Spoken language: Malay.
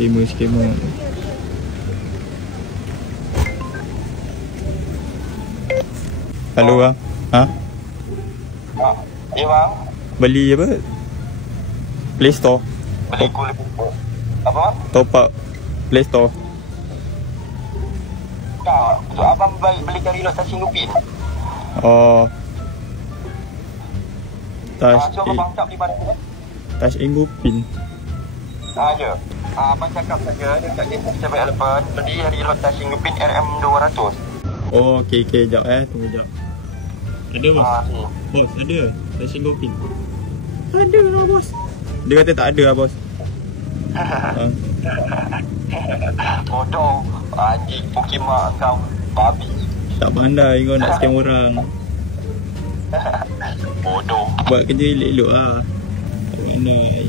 Skema. Halo bang. Ha? Ya bang. Beli apa? Play Store. Beli kulit. Apa? Top up Play Store. Tak, so abang beli dari Los Stasiun Upin. Oh. So abang tak beli barang tu. Touch Ingupin. Ya. Abang cakap saja dekat Gate 7-Eleven beli dari Los Stasiun Upin RM200. Oh, okey. Sekejap tunggu sekejap. Ada bos? Bos, ada Touch Ingupin? Ada lah bos. Dia kata tak ada lah bos. Bodoh. Anjing Pokemon kau. Babi. Tak pandai kau nak scam orang. Bodoh. Buat kerja elok-elok lah. Tak pandai.